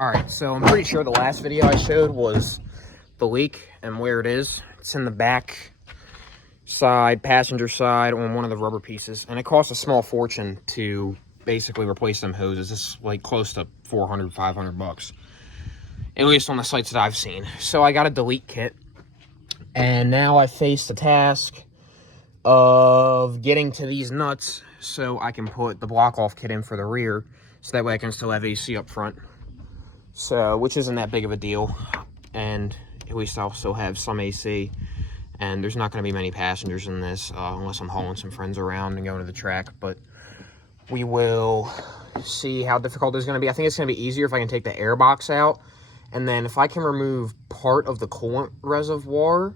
Alright, so I'm pretty sure the last video I showed was the leak and where it is. It's in the back side, passenger side, on one of the rubber pieces. And it costs a small fortune to basically replace them hoses. It's like close to 400, 500 bucks. At least on the sites that I've seen. So I got a delete kit. And now I face the task of getting to these nuts so I can put the block off kit in for the rear. So that way I can still have AC up front. So, which isn't that big of a deal, and at least I'll still have some AC, and there's not going to be many passengers in this, unless I'm hauling some friends around and going to the track, but we will see how difficult it's going to be. I think it's going to be easier if I can take the air box out, and then if I can remove part of the coolant reservoir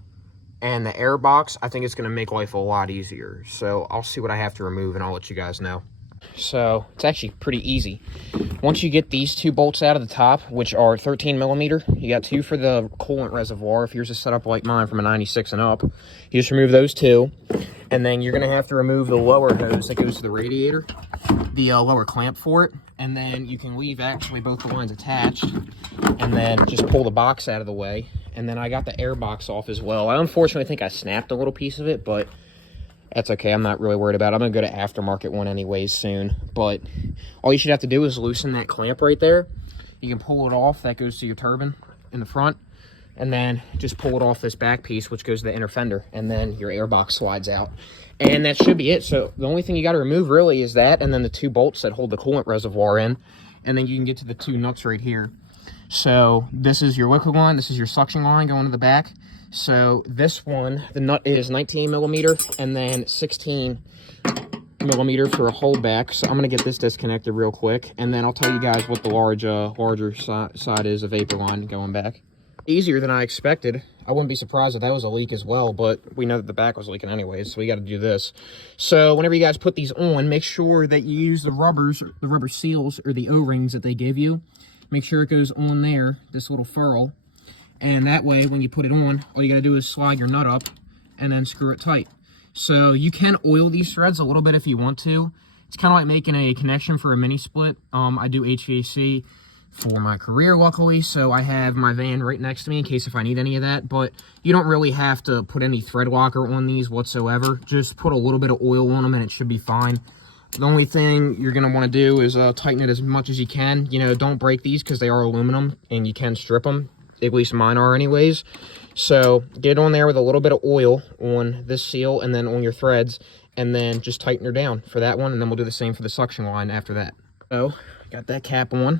and the air box, I think it's going to make life a lot easier. So I'll see what I have to remove, and I'll let you guys know. So it's actually pretty easy. Once you get these two bolts out of the top, which are 13 millimeter, you got two for the coolant reservoir. If yours is set up like mine from a 96 and up, you just remove those two, and then you're gonna have to remove the lower hose that goes to the radiator, the lower clamp for it, and then you can leave actually both the lines attached, and then just pull the box out of the way. And then I got the air box off as well. I unfortunately think I snapped a little piece of it, but that's okay. I'm not really worried about it. I'm going to go to aftermarket one anyways soon. But all you should have to do is loosen that clamp right there. You can pull it off. That goes to your turbine in the front. And then just pull it off this back piece, which goes to the inner fender. And then your air box slides out. And that should be it. So the only thing you got to remove really is that, and then the two bolts that hold the coolant reservoir in. And then you can get to the two nuts right here. So this is your liquid line. This is your suction line going to the back. So this one, the nut is 19 millimeter and then 16 millimeter for a holdback. So I'm going to get this disconnected real quick, and then I'll tell you guys what the larger side is of vapor line going back. Easier than I expected. I wouldn't be surprised if that was a leak as well, but we know that the back was leaking anyways, so we got to do this. So whenever you guys put these on, make sure that you use the rubber seals or the O-rings that they give you. Make sure it goes on there, this little ferrule. And that way, when you put it on, all you got to do is slide your nut up and then screw it tight. So you can oil these threads a little bit if you want to. It's kind of like making a connection for a mini split. I do HVAC for my career, luckily, so I have my van right next to me in case if I need any of that. But you don't really have to put any thread locker on these whatsoever. Just put a little bit of oil on them and it should be fine. The only thing you're going to want to do is tighten it as much as you can. You know, don't break these because they are aluminum and you can strip them. At least mine are anyways. So get on there with a little bit of oil on this seal and then on your threads, and then just tighten her down for that one, and then we'll do the same for the suction line after that. So got that cap on,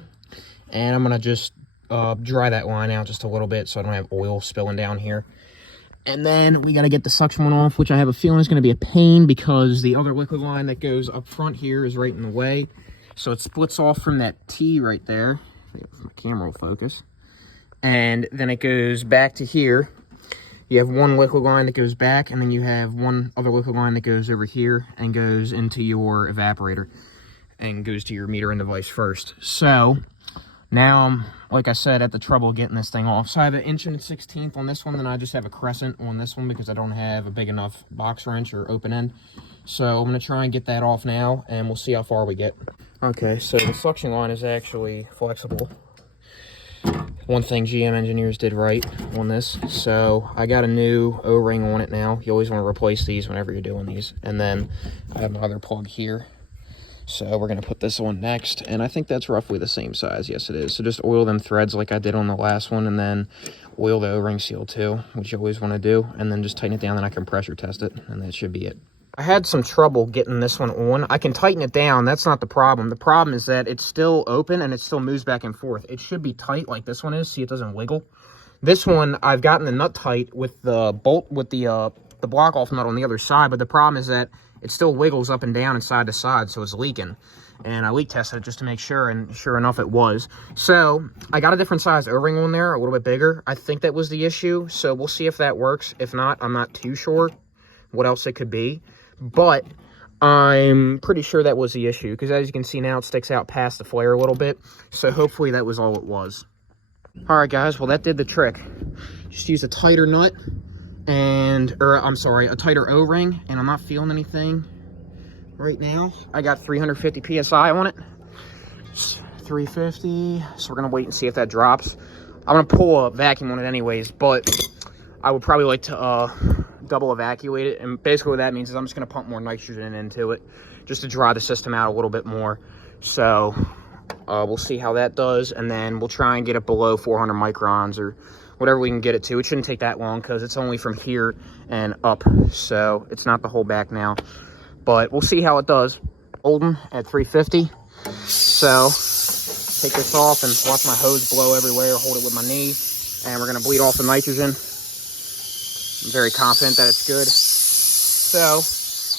and I'm gonna just dry that line out just a little bit so I don't have oil spilling down here. And then we got to get the suction one off, which I have a feeling is going to be a pain because the other liquid line that goes up front here is right in the way. So it splits off from that T right there. If my camera will focus. And then it goes back to here. You have one liquid line that goes back, and then you have one other liquid line that goes over here and goes into your evaporator and goes to your meter and device first. So now I'm, like I said, at the trouble of getting this thing off. So I have an 1/16 on this one, then I just have a crescent on this one because I don't have a big enough box wrench or open end. So I'm going to try and get that off now, and we'll see how far we get. Okay, so the suction line is actually flexible. One thing GM engineers did right on this. So I got a new O-ring on it now. You always want to replace these whenever you're doing these. And then I have my other plug here. So we're going to put this on next. And I think that's roughly the same size. Yes, it is. So just oil them threads like I did on the last one. And then oil the O-ring seal too, which you always want to do. And then just tighten it down, and I can pressure test it. And that should be it. I had some trouble getting this one on. I can tighten it down. That's not the problem. The problem is that it's still open and it still moves back and forth. It should be tight like this one is. See, it doesn't wiggle. This one, I've gotten the nut tight with the bolt, with the block off nut on the other side. But the problem is that it still wiggles up and down and side to side. So it's leaking. And I leak tested it just to make sure. And sure enough, it was. So I got a different size O-ring on there, a little bit bigger. I think that was the issue. So we'll see if that works. If not, I'm not too sure what else it could be. But I'm pretty sure that was the issue, because as you can see now, it sticks out past the flare a little bit. So hopefully that was all it was. All right, guys. Well, that did the trick. Just use a tighter nut a tighter O-ring, and I'm not feeling anything right now. I got 350 PSI on it. 350. So we're gonna wait and see if that drops. I'm gonna pull a vacuum on it anyways, but I would probably like to double evacuate it. And basically what that means is I'm just gonna pump more nitrogen into it just to dry the system out a little bit more. So we'll see how that does, and then we'll try and get it below 400 microns or whatever we can get it to. It shouldn't take that long because it's only from here and up, so it's not the whole back now. But we'll see how it does. Holding at 350. So take this off and watch my hose blow everywhere. Hold it with my knee, and we're gonna bleed off the nitrogen. I'm very confident that it's good. So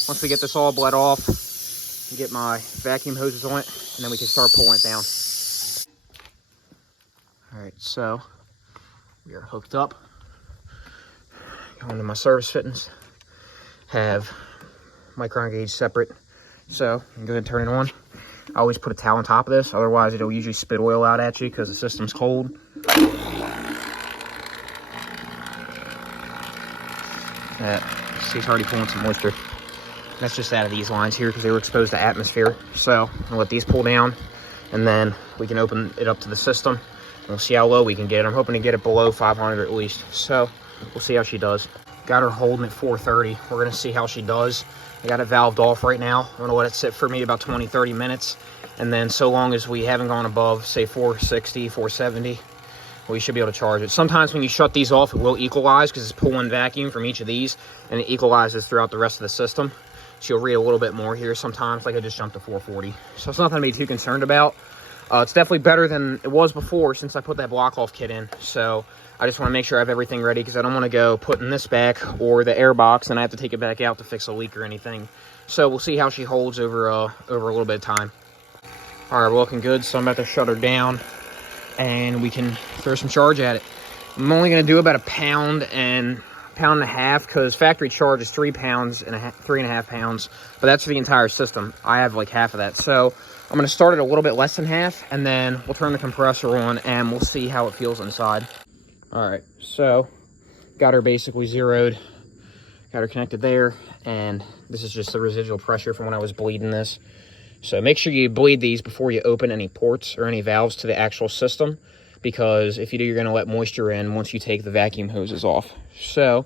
once we get this all bled off, get my vacuum hoses on it, and then we can start pulling it down. All right, so we are hooked up. Going to my service fittings. Have micron gauge separate. So I'm going to turn it on. I always put a towel on top of this, otherwise it'll usually spit oil out at you because the system's cold. See, it's already pulling some moisture. That's just out of these lines here because they were exposed to atmosphere. So I'll let these pull down, and then we can open it up to the system. And we'll see how low we can get it. I'm hoping to get it below 500 at least. So we'll see how she does. Got her holding at 430. We're going to see how she does. I got it valved off right now. I'm going to let it sit for me about 20-30 minutes. And then so long as we haven't gone above, say, 460, 470, we should be able to charge it. Sometimes when you shut these off, it will equalize because it's pulling vacuum from each of these, and it equalizes throughout the rest of the system. So you'll read a little bit more here sometimes, like I just jumped to 440. So it's nothing to be too concerned about. It's definitely better than it was before since I put that block off kit in. So I just want to make sure I have everything ready because I don't want to go putting this back or the air box and I have to take it back out to fix a leak or anything. So we'll see how she holds over a little bit of time. All right, we're looking good. So I'm about to shut her down and we can throw some charge at it. I'm only going to do about a pound and a half because factory charge is 3 pounds and 3.5 pounds, but that's for the entire system. I have like half of that. So I'm going to start it a little bit less than half, and then we'll turn the compressor on and we'll see how it feels inside. All right, so got her basically zeroed, got her connected there, and this is just the residual pressure from when I was bleeding this. So make sure you bleed these before you open any ports or any valves to the actual system, because if you do, you're going to let moisture in once you take the vacuum hoses off. So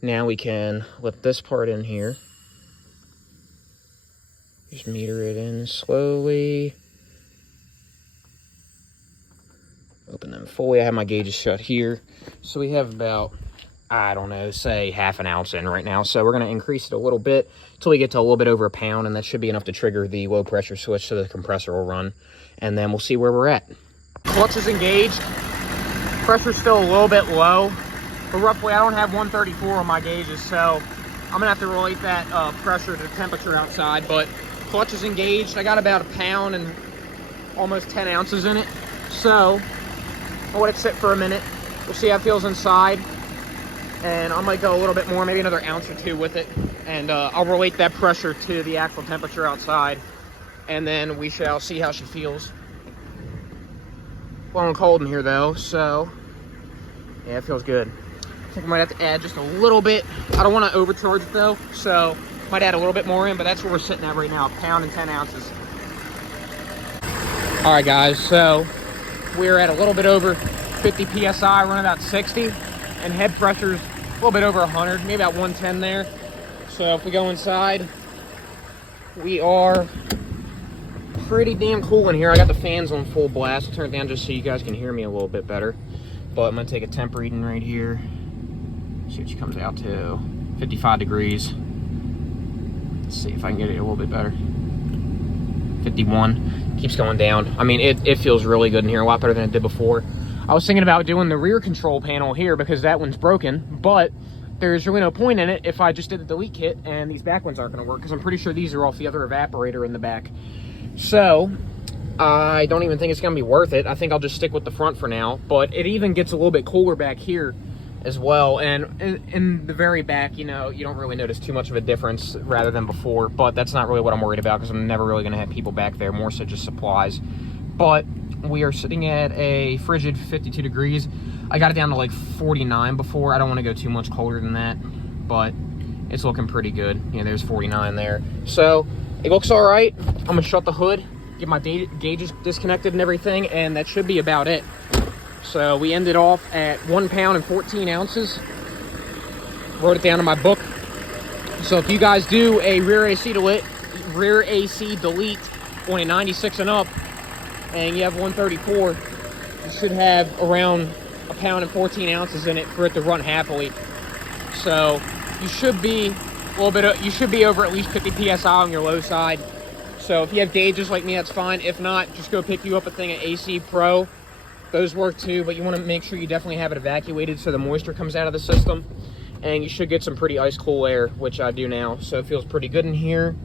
now we can let this part in here. Just meter it in slowly. Open them fully. I have my gauges shut here. So we have about, I don't know, say half an ounce in right now. So we're going to increase it a little bit until we get to a little bit over a pound, and that should be enough to trigger the low pressure switch so the compressor will run. And then we'll see where we're at. Clutch is engaged. Pressure's still a little bit low, but roughly I don't have 134 on my gauges, so I'm gonna have to relate that pressure to the temperature outside. But clutch is engaged. I got about a pound and almost 10 ounces in it, so I'll let it sit for a minute. We'll see how it feels inside, and I might go a little bit more, maybe another ounce or two with it, and I'll relate that pressure to the actual temperature outside, and then we shall see how she feels. Blowing cold in here though, so yeah, it feels good. I think I might have to add just a little bit. I don't want to overcharge it though, so might add a little bit more in, but that's where we're sitting at right now, a pound and 10 ounces. All right guys, so we're at a little bit over 50 PSI, running about 60, and head pressure's a little bit over 100, maybe about 110 there. So if we go inside, we are pretty damn cool in here. I got the fans on full blast. I'll turn it down just so you guys can hear me a little bit better. But I'm gonna take a temp reading right here. See what she comes out to. 55 degrees. Let's see if I can get it a little bit better. 51. Keeps going down. I mean, it feels really good in here, a lot better than it did before. I was thinking about doing the rear control panel here because that one's broken, but there's really no point in it if I just did the delete kit and these back ones aren't gonna work, because I'm pretty sure these are off the other evaporator in the back. So I don't even think it's gonna be worth it. I think I'll just stick with the front for now, but it even gets a little bit cooler back here as well, and in the very back, you know, you don't really notice too much of a difference rather than before, but that's not really what I'm worried about because I'm never really gonna have people back there, more so just supplies. But we are sitting at a frigid 52 degrees. I got it down to like 49 before. I don't want to go too much colder than that, but it's looking pretty good. Yeah, there's 49 there. So it looks all right. I'm gonna shut the hood get my gauges disconnected and everything, and that should be about it. So we ended off at 1 pound and 14 ounces. Wrote it down in my book. So if you guys do a rear AC delete on a 96 and up, and you have 134, you should have around 1 pound and 14 ounces in it for it to run happily. So you should be you should be over at least 50 psi on your low side. So if you have gauges like me, that's fine. If not, just go pick you up a thing of AC Pro. Those work too, but you want to make sure you definitely have it evacuated so the moisture comes out of the system. And you should get some pretty ice cool air, which I do now. So it feels pretty good in here.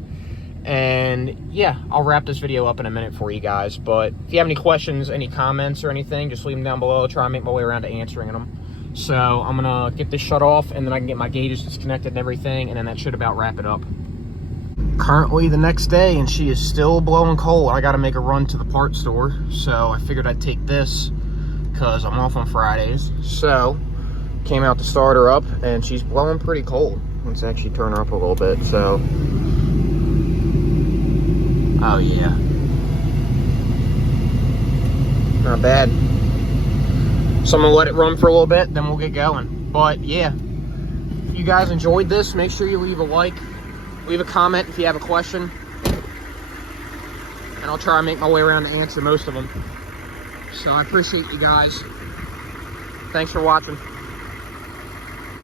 And yeah, I'll wrap this video up in a minute for you guys. But if you have any questions, any comments or anything, just leave them down below. I'll try and make my way around to answering them. So I'm gonna get this shut off, and then I can get my gauges disconnected and everything, and then that should about wrap it up. Currently the next day, and she is still blowing cold. I gotta make a run to the parts store. So I figured I'd take this because I'm off on Fridays. So came out to start her up, and she's blowing pretty cold. Let's actually turn her up a little bit. So, oh yeah, not bad. So I'm gonna let it run for a little bit, then we'll get going. But yeah, if you guys enjoyed this, make sure you leave a like, leave a comment if you have a question, and I'll try and make my way around to answer most of them. So I appreciate you guys. Thanks for watching.